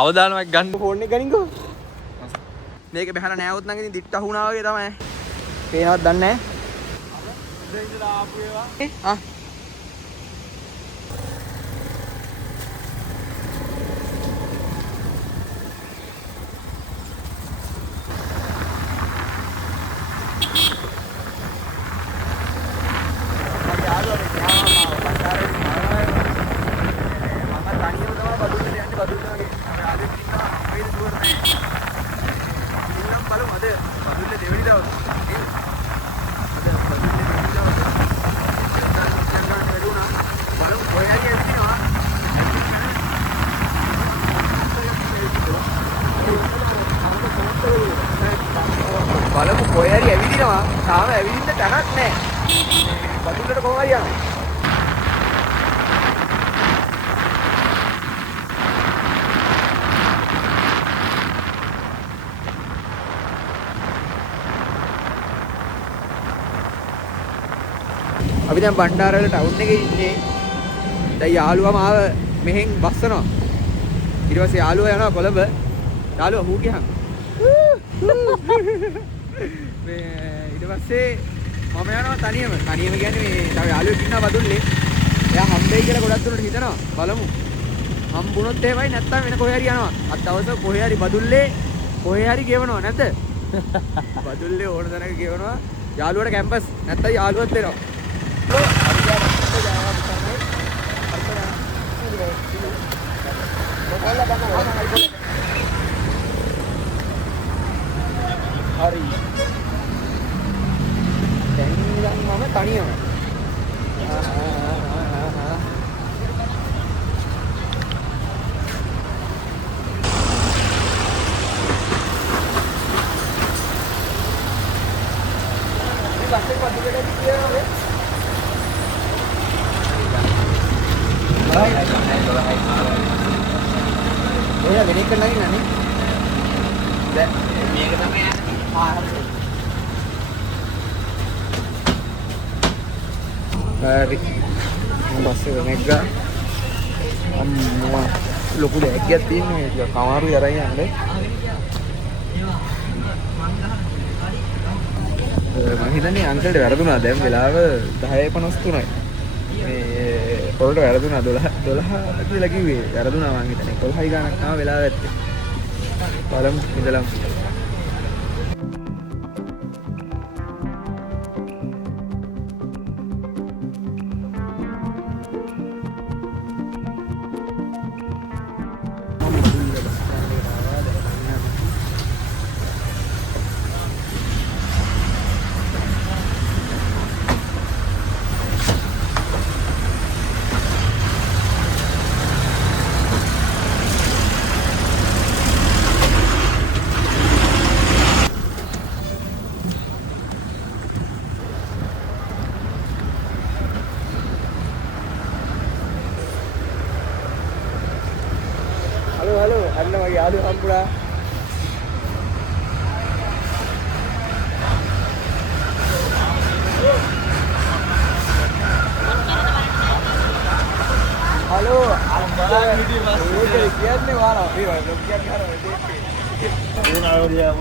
අවදානමක් ගන්න ෆෝන් එක ගනින්කෝ. මේක බහලා නෑවොත් නම් ඉතින් දිට්ට වුණා වගේ තමයි. පේනවත් දන්නේ නැහැ. බලමු කොහේ හරි ඇවිදිනවා. තාම ඇවිදින්න තැනක් නැහැ. බදුල්ලට කොහොම හරි යනවා. අපි දැන් බණ්ඩාරවල ටවුන් එකේ ඉන්නේ. දැන් යාළුවා මාව මෙහෙන් බස්සනවා. ඊට පස්සේ යාළුවා යනවා කොළඹ. යාළුවා හූ ගියහම. මේ ඊට පස්සේ මම යනවා තනියම. තනියම කියන්නේ මේ තව යාළුවෙක් ඉන්නවා බදුල්ලේ. එයා හම්බෙයි කියලා ගොඩක් දුරට හිතනවා. බලමු. හම්බුනොත් එහෙමයි නැත්තම් වෙන කොහේ හරි යනවා. අත් දවසක කොහේ හරි බදුල්ලේ කොහේ හරි ගෙවනවා නැද්ද? බදුල්ලේ ඕන තැනක ගෙවනවා. යාළුවට කැම්පස් නැත්තම් යාළුවත් දෙනවා. හරි. දැන් මම තනියම. ඔය වෙන එක නගින්න නේ. දැන් මේක තමයි යන්නේ. හරි. බස් එක නැග්ගා. අම්මා ලොකු බෑග්යක් තියෙනවා. ඒක කමාරුයි අරන් යන්නේ. මම හිතන්නේ අංකල්ට වැරදුනා. දැන් වෙලාව 10:53යි. මේ පොරට වැරදුනා 12 කියලා කිව්වේ. වැරදුනා මං හිතන්නේ. 11යි ගානක් තමයි වෙලාව ඇත්තේ. බලමු ඉඳලා. halo, අන්න මගේ යාළුවා හම්බුණා. හලෝ අම්මලා කියන්නේ වාරා මේ වගේ කියන්නේ හරි දෙන්නේ. ඒ නාවදියා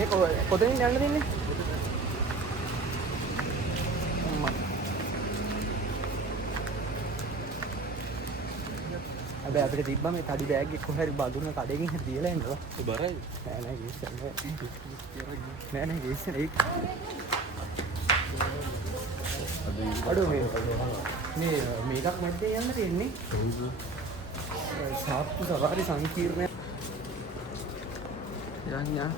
ඒක කොතනින් යන්න දෙන්නේ? හැබැයි අපිට තිබ්බා මේ තඩි බෑග් එක කොහරි බඳුන කඩේකින් හරි තියලා එන්නවා. ඒ බරයි. නෑ නෑ ගේස්සන් නෑ නෑ ගේස්සන් ඒක. අඩෝ මේ මේකක් මැද්දේ යන්න තියෙන්නේ. සාප්පු සවාරි සංකීර්ණය. යන්නා.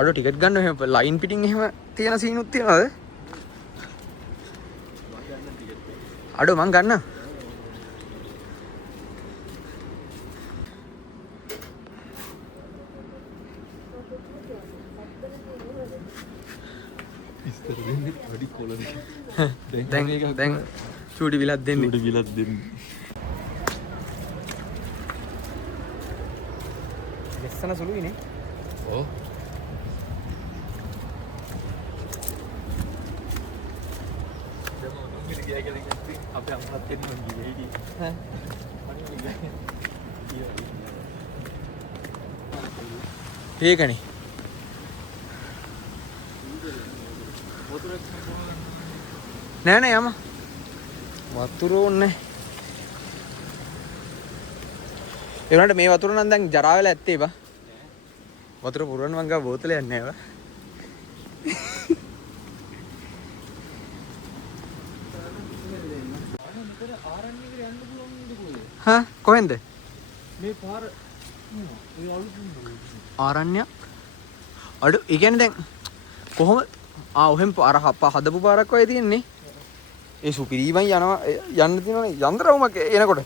අඩෝ ටිකට් ගන්න එහෙම ලයින් පිටින් එහෙම තියෙන සීනුත් තියනවද? අඩෝ මං ගන්න. ඉස්තර දෙන්නේ වැඩි කොලද? දැන් චූටි විලක් දෙන්නේ. චූටි විලක් දෙන්නේ. ලස්සන සුළුයිනේ. ඔව්. අපේ අම්මත් එන්න ගියේ ඉතින්. ඈ. ඒකනේ. නෑ නෑ යම. වතුර ඕනේ. ඒ වුණාට මේ වතුර නම් දැන් ජරා වෙලා ඇත්තේ බා. වතුර පුරවන්න මං ගා බෝතලයක් නෑ බා. හා කොහෙන්ද? මේ පාර ඒ ආරණ්‍ය අඩු ඒ කියන්නේ දැන් කොහොම ඔහෙන් අර හදපු පාරක් වගේ තියෙන්නේ. ඒ සුපිරිමයි යනවා යන්න තියෙනවනේ යන්ත්‍රවමක් එනකොට.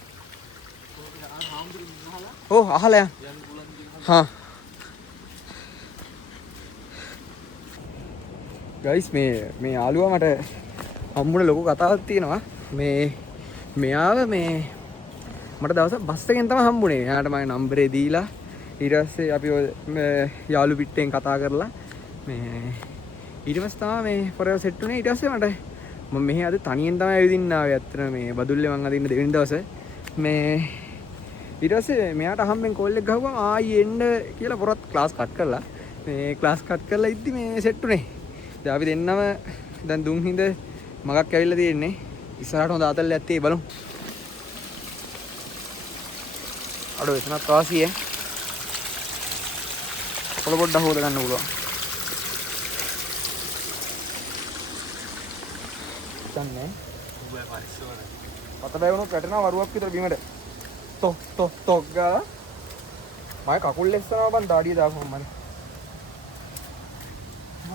ඔව් අහලා යන්න. හා. ගයිස් මේ යාළුවා මට හම්බුනේ ලොකු කතාවක් තියෙනවා. මෙයාව මට දවසක් බස් එකෙන් තමයි හම්බුනේ. එයාට මගේ නම්බරේ දීලා ඊට පස්සේ අපි යාළු පිට්ටෙන් කතා කරලා ඊට පස්සේ තමයි මේ පොරව සෙට් වුනේ. ඊට පස්සේ මම මෙහි අද තනියෙන් තමයි ඇවිදින්න ආවේ. ඇත්තට මේ බදුල්ලේ මං අද ඉන්න දෙවෙනි දවසේ ඊට පස්සේ මෙයාට අහම්බෙන් කෝල් එක ගහුවම ආයි එන්න කියලා පොරත් ක්ලාස් කට් කරලා ක්ලාස් කට් කරලා ඉද්දි මේ සෙට් වුනේ. දැන් අපි දෙන්නම දැන් දුම් හිඳ මගක් ඇවිල්ලා තියෙන්නේ. ඉස්සරහට හොඳ ආතල්ලයක් තියෙයි බලමු. අඩෝ එතනත් වාසිය. පොළ පොඩ්ඩක් හොද ගන්න පුළුවන්. දන්නේ උඹේ පරිස්සමද? පත බෑ වුණොත් වැටෙනවා වරුවක් විතර බිමට. තොක් ගා. මම කකුල් ලෙස්සනවා බං දාඩිය දාපුවම මම.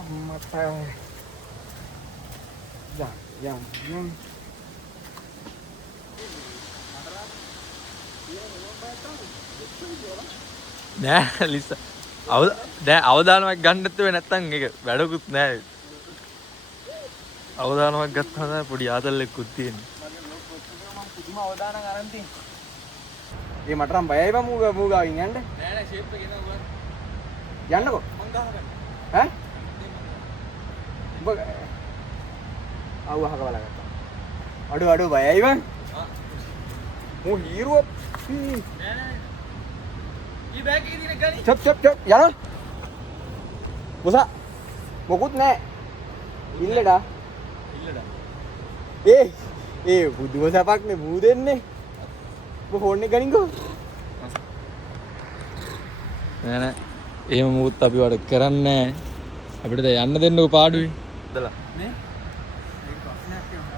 මට යම් නෑ ලිස දැන් අවදානමක් ගන්නත් වෙ නැත්තම් ඒක වැඩකුත් නෑ. අවදානමක් ගත්තාම තමයි පොඩි ආතල්ලෙකුත් තියෙන්නේ. මම පුදුම අවදානයක් අරන් තියෙනවා. ඒ මට නම් බයයි බං මූගාවින් යන්න. නෑ ෂේප් එක එනවා ගන්න. යන්නකෝ. මං ගහගන්න. ඈ? උඹ ආව අහක බලගත්තා. අඩු බයයි බං. මෝ හීරුව නෑ නෑ. ඊ බෑග් එකේ තියෙන ගනි. චොප් යනවා. මුසා මොකුත් නෑ. ඉල්ලඩා. ඒ බුදුම සපක්නේ මූ දෙන්නේ. ඔබ ෆෝන් එක ගනින්කෝ. නෑ එහෙම මුත් අපි වඩ කරන්නේ නෑ. අපිට දැන් යන්න දෙන්නකෝ පාඩුවේ. හදලා. නේ? ඒක ප්‍රශ්නයක් කියනවා.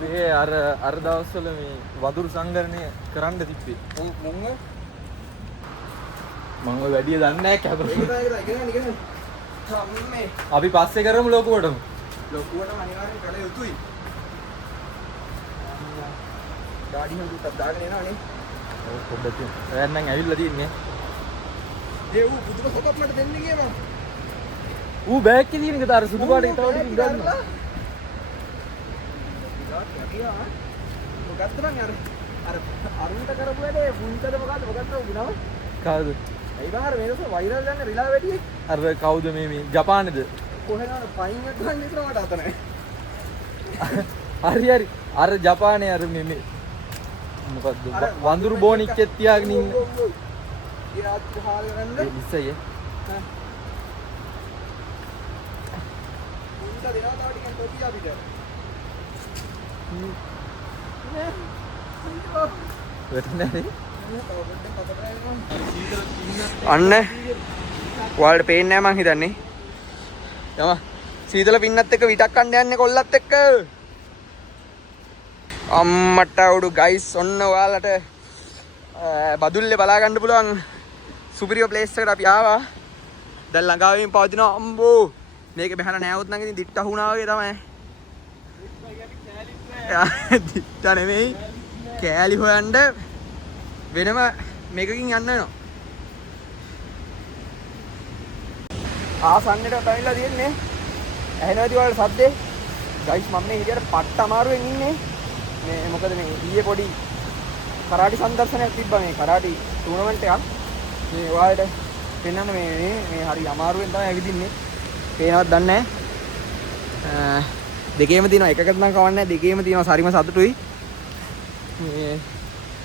මේ අර දවස්වල මේ වතුරු සංගරණය කරන්න තිබ්බේ. මම ඔය වැඩිය දන්නේ නැහැ කැමරා. අපි පස්සේ කරමු ලොකුවටම. ලොකුවටම අනිවාර්යෙන් කළ යුතුයි. ගාඩි හොදුටක් දාගෙන එනවනේ. ඔව් පොඩ්ඩක්. එයන් නම් ඇවිල්ලා තින්නේ. ඒ ඌ බුදුම සොකක් මට දෙන්නේ කියනවා. ඌ බෑග් එකේ තියෙන එක අර සුදු පාටේ තව ටිකක් ගන්නවා. මොකක්ද බං අර අරුන්ට කරපු වැඩේ පුන්තද මොකක්ද උගනව? කාද? ඒ බාහිර මේකස වෛරල් යන රිලා වැඩියේ. අර කවුද මේ ජපානේද? කොහෙද පයින් එක ගන්න විතර මට අත නැහැ. හරි අර ජපානේ අර මේ මොකද්ද වඳුරු බෝනික්කෙත් තියාගෙන ඉන්න. ඒ ආත් හාල් ගන්න. ඒ ඉස්සය. පුන්ත දෙනවා තව ටිකක් කොපි අපිට. වෙන්නේ අන්න ඔයාලට පේන්නේ නැහැ මං හිතන්නේ. යම සීතල පින්නත් එක්ක විටක් කන්න යන්නේ කොල්ලත් එක්ක. අම්මට උඩු ගයිස් ඔන්න ඔයාලට බදුල්ලේ බලා ගන්න පුළුවන් සුපිරියෝ ප්ලේස් එකට අපි ආවා. දැන් ළඟාවෙමින් පවතිනවා අම්බෝ. මේක බහලා නෑවොත් නම් ඉතින් දිට්ට වුණා වගේ තමයි. දිට්ට නෙමෙයි කෑලි හොයන්න වෙනම මේකකින් යන්න වෙනවා. ආසන්නට පැමිණලා තියෙන්නේ. ඇහෙනවද ඔයාලට සද්දේ? ගයිස් මම මේ හිටියට පට්ට අමාරුවෙන් ඉන්නේ. මේ මොකද මේ ඊයේ පොඩි කරාටි සංදර්ශනයක් තිබ්බා මේ කරාටි ටූර්නමන්ට් එකක්. මේ ඔයාලට පෙන්වන්න මේ හරි අමාරුවෙන් තමයි ඇවිදින්නේ. පේනවද දන්නේ නැහැ. දෙකේම තියෙනවා එකකට නම් කවන්නේ නැහැ. දෙකේම තියෙනවා හරිම සතුටුයි. මේ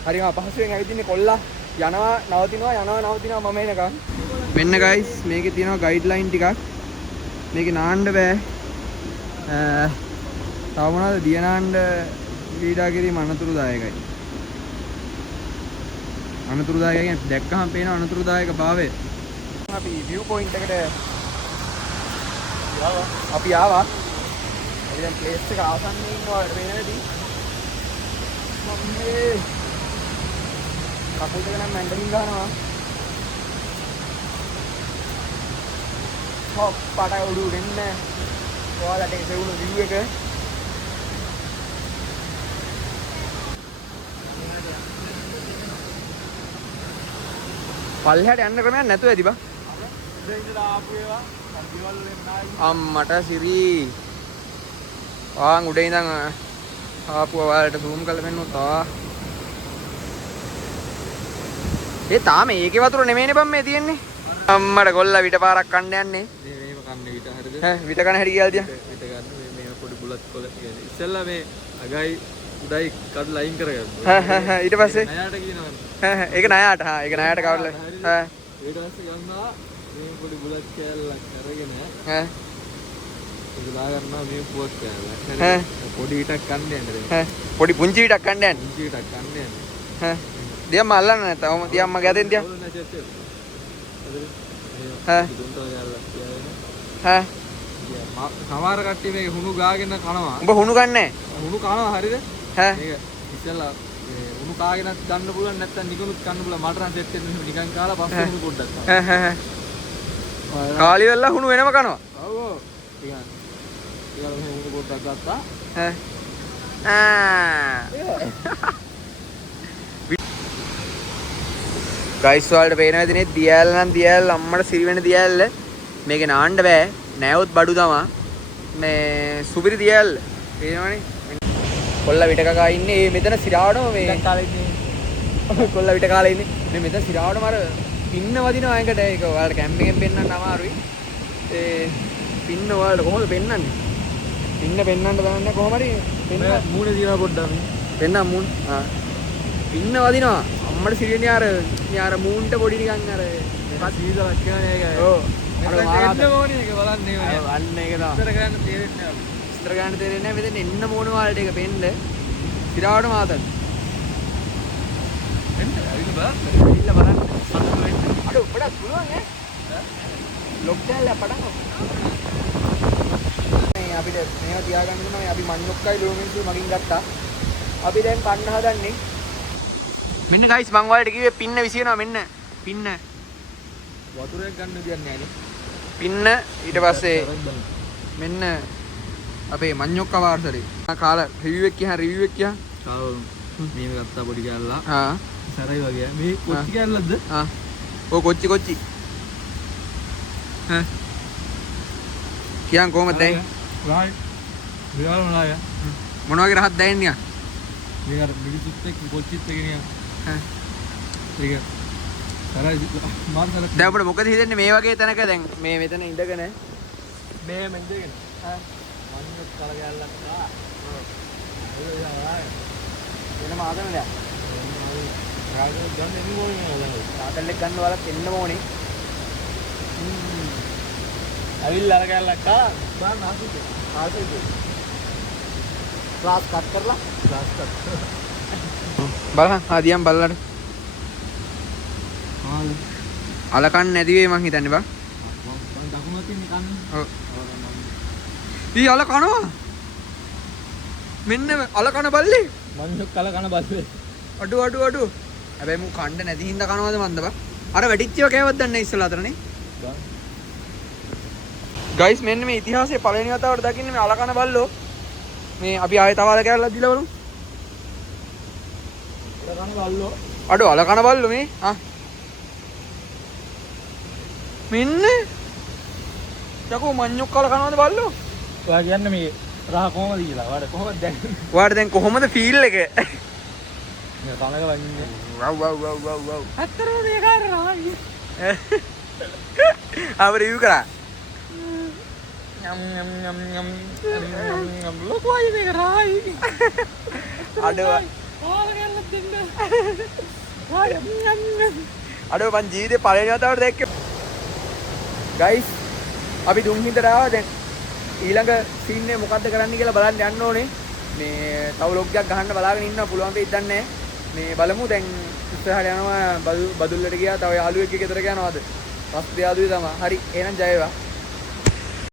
හරිම අපහසුයෙන් ඇවිදින්නේ කොල්ලා යනවා නවතිනවා මම එනකන්. මෙන්න ගයිස් මේකේ තියෙනවා ගයිඩ්ලයින් ටිකක්. මේකේ නාන්න බෑ. තව මොනවද දියනාන්න ක්‍රීඩා කිරීම අනතුරුදායකයි. අනතුරුදායක කියන්නේ දැක්කහම පේන අනතුරුදායක භාවය. අපි view point එකට අපි ආවා. අපි දැන් place එක ආසන්නයේ ඉන්නවා වෙනදී. මම්මේ කකුල් දෙක නම් මැන්ඩලින් ගන්නවා. පාට උඩු වෙන්න ඔයාලට ඒ වුණු view එක පල්ලෙහාට යන්න ක්‍රමයක් නැතුව ඇති බා. අම්මට සිරි ආන් උඩේ ඉඳන් ආපු ඔයාලට zoom කරලා පෙන්නුවා. ඒ තාම ඒකේ වතුර නෙමෙයිනේ බම් මේ තියෙන්නේ. අම්මට ගොල්ලා විට පාරක් කන්න යන්නේ. මේව කන්නේ විත හරිද? ඈ විට කන හැටි කියලා තියා. විත ගන්න මේ පොඩි බුලත් කොළ කියන්නේ. ඉස්සෙල්ලා මේ අගයි උඩයි කඩ ලයින් කරගන්නවා. ඊට පස්සේ ණයට කියනවා. ඒක ණයට. ඒක ණයට කවරලා. ඊට පස්සේ ගන්නවා මේ පොඩි බුලත් කෑල්ලක් අරගෙන ඈ ඒක දා ගන්නවා මේ පුවත් කෑල්ලක්. ඈ පොඩි ඊටක් කන්න යන්නේ. ඈ පොඩි පුංචි විටක් කන්න යන්නේ. පුංචි ඊටක් කන්න යන්නේ. ඈ දියම්ම අල්ලන්න නැත්නම් දියම්ම ගැදෙන් දියා. ඈ ඈ සමහර කට්ටිය මේක හුණු ගාගෙන කනවා. උඹ හුණු ගන්නෑ. හුණු කනවා හරියද? ඈ මේක ඉස්සෙල්ලා මේ හුණු කාගෙනත් ගන්න පුළුවන් නැත්නම් නිකුත් කන්න පුළුවන්. මට නම් සෙට් වෙන්නේ මෙහෙම නිකන් කාලා පස්සේ හුණු පොඩ්ඩක් කනවා. ඈ කාලි වෙලා හුණු වෙනම කනවා. ඔව් ඔව්. ටිකක් මෙහෙම හුණු පොඩ්ඩක් ගත්තා. ගයිස් වලට පේනවා ඉතින් දියැල නම් දියැල අම්මට සිරි වෙන දියැල මේකේ නාන්න බෑ නෑවොත් බඩු තමා මේ සුපිරි දියැල පේනවනේ කොල්ලා විට කකා ඉන්නේ මෙතන සිරාවටම මේ කාලේ ඉන්නේ කොල්ලා විට කාලේ ඉන්නේ මේ මෙතන සිරාවටම අර පින්න වදිනවා එකට ඒක ඔයාලට කැම්ප් එකෙන් පෙන්නන්න අමාරුයි ඒ පින්න ඔයාලට කොහොමද පෙන්නන්නේ පින්න පෙන්නන්න දාන්නේ කොහොම හරි පෙන්න මූණේ දිනවා පොඩ්ඩක් මේ පෙන්න මූණ පින්න වදිනවා අම්මට සිරියනේ අර මූන්ට පොඩි නිකන් අර සීසලක් කියන්නේ ඒක. ඔව්. අර එන්න ඕනේ ඒක බලන්නේ ඕනේ. අන්න ඒක තමයි. ඉතර ගන්න තේරෙන්නේ නැහැ. ඉතර ගන්න තේරෙන්නේ නැහැ මෙතන එන්න මොන වලට ඒක පෙන්න. සිරාවට මාතක්. එන්න ඇවිල්ලා බලන්න. ඇවිල්ලා බලන්න. සතුටු වෙන්න. අර උඩක් පුළුවන් ඈ. ලොක් දාලා පටන් ගමු. මේ අපිට මේව තියාගන්න තමයි අපි මන්නොක්කයි ලෝමින්සු මගින් ගත්තා. අපි දැන් කන්න හදන්නේ. මෙන්න ගයිස් මං ඔයාලට කිව්වේ පින්න විසිනවා මෙන්න පින්න වතුරයක් ගන්න දෙයක් නැහැ නේ. පින්න ඊට පස්සේ මෙන්න අපේ මඤ්ඤොක්ක වාර්සරේ කාලා රිවිව් එක කියහන් මේව ගත්තා පොඩි කැල්ලා. ආ සරයි වගේ. මේ කොච්චි කැල්ලක්ද? ආ ඔය කොච්චි ඈ කියන් කොහමද දැන් රායි විරාල මොනාය මොන වගේ රහත් දැනෙන්නේ මේක අර මිනිස්සුත් එක්ක කොච්චිත් එක නිකන් ඈ ඒක සරයි මාර්සල දැන් අපිට මොකද හිතෙන්නේ මේ වගේ තැනක දැන් මේ මෙතන ඉඳගෙන මේ මෙන්දගෙන ඈ මන්නේ කල ගැල්ලක් ආ වෙනම ආදමලයක් රාජු ගන්න එන්න ඕනේ නේද රාතල්ලෙක් ගන්න වලත් එන්න ඕනේ ඇවිල්ලා අර ගැල්ලක් ආ බාන්න ආසිද ක්ලාස් කට් කරලා බලන්න ආදියම් බලන්න අලකන්න නැති වෙයි මං හිතන්නේ බා මම දකුණු අතින් කන්න ඔව් ඊ අල කනවා මෙන්න අල කන බල්ලේ මං කල කන බල්ලේ අඩු හැබැයි මු කණ්ඩ නැති හින්දා කනවද මන්ද බා අර වැටිච්චව කෑවත් දන්නේ ඉස්සලා අතරනේ ගයිස් මෙන්න මේ ඉතිහාසයේ පළවෙනි වතාවට දකින්නේ මේ අල කන බල්ලෝ මේ අපි ආයෙ තව අල කෑල්ලක් දීලා බලමු අල කන බල්ලෝ අඩු අල කන බල්ලෝ මේ මෙන්න යකෝ මඤ්ඤොක් කල කනවද බල්ලෝ ඔයා කියන්නේ මේ රහ කොහමද කියලා ඔයාලට කොහොමද දැනෙන්නේ ඔයාලට දැන් කොහොමද ෆීල් එක කනක වන්නේ. වව්. ඇත්තටම මේ කාරේ රාවි. ආව රිවිව් කරා. යම් ලොකුයි මේක රාවි. අඩව පාල කරලා දෙන්න. අඩව මං ජීවිතේ පළවෙනි වතාවට දැක්කේ. ගයිස් අපි දුම්හින්දට ආවා දැන් ඊළඟ සීන් එක මොකද්ද කරන්න කියලා බලන්න යන්න ඕනේ. මේ තව ලොග් එකක් ගහන්න බලාගෙන ඉන්නවා පුළුවන් වෙයිද දන්නේ නැහැ. මේ බලමු දැන් ඉස්සරහට යනවා බදුල්ලට ගියා තව යාළුවෙක් ගෙදර යනවාද? පස් දෙයාදුවේ තමයි. හරි එහෙනම් ජය වේවා.